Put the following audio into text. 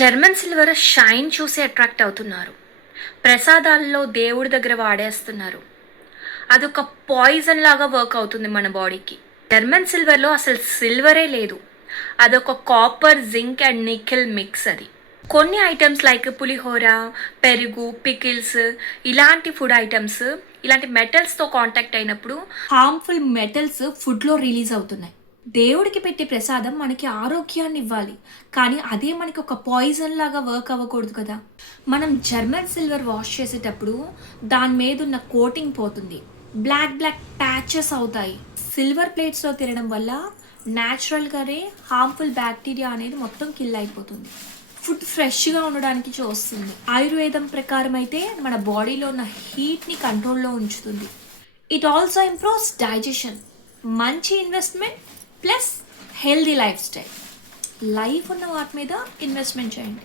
German silver shine చూసి attract అవుతున్నారు. ప్రసాదాల్లో దేవుడి దగ్గర వాడేస్తున్నారు. అదొక పాయిజన్ లాగా వర్క్ అవుతుంది మన బాడీకి. జర్మన్ సిల్వర్లో అసలు సిల్వరే లేదు. అదొక copper, zinc and nickel mix అది. కొన్ని ఐటమ్స్ లైక్ పులిహోర, పెరుగు, పికిల్స్ ఇలాంటి ఫుడ్ ఐటమ్స్ ఇలాంటి మెటల్స్తో కాంటాక్ట్ అయినప్పుడు హార్మ్ఫుల్ మెటల్స్ ఫుడ్లో రిలీజ్ అవుతున్నాయి. దేవుడికి పెట్టే ప్రసాదం మనకి ఆరోగ్యాన్ని ఇవ్వాలి, కానీ అదే మనకి ఒక పాయిజన్ లాగా వర్క్ అవ్వకూడదు కదా. మనం జర్మన్ సిల్వర్ వాష్ చేసేటప్పుడు దాని మీద ఉన్న కోటింగ్ పోతుంది, బ్లాక్ బ్లాక్ ప్యాచెస్ అవుతాయి. సిల్వర్ ప్లేట్స్లో తినడం వల్ల న్యాచురల్గానే హార్మ్ఫుల్ బ్యాక్టీరియా అనేది మొత్తం కిల్ అయిపోతుంది. ఫుడ్ ఫ్రెష్గా ఉండడానికి చూస్తుంది. ఆయుర్వేదం ప్రకారం అయితే మన బాడీలో ఉన్న హీట్ని కంట్రోల్లో ఉంచుతుంది. It also improves digestion. మంచి investment plus healthy lifestyle. Life ఉన్న వాటి మీద ఇన్వెస్ట్మెంట్ చేయండి.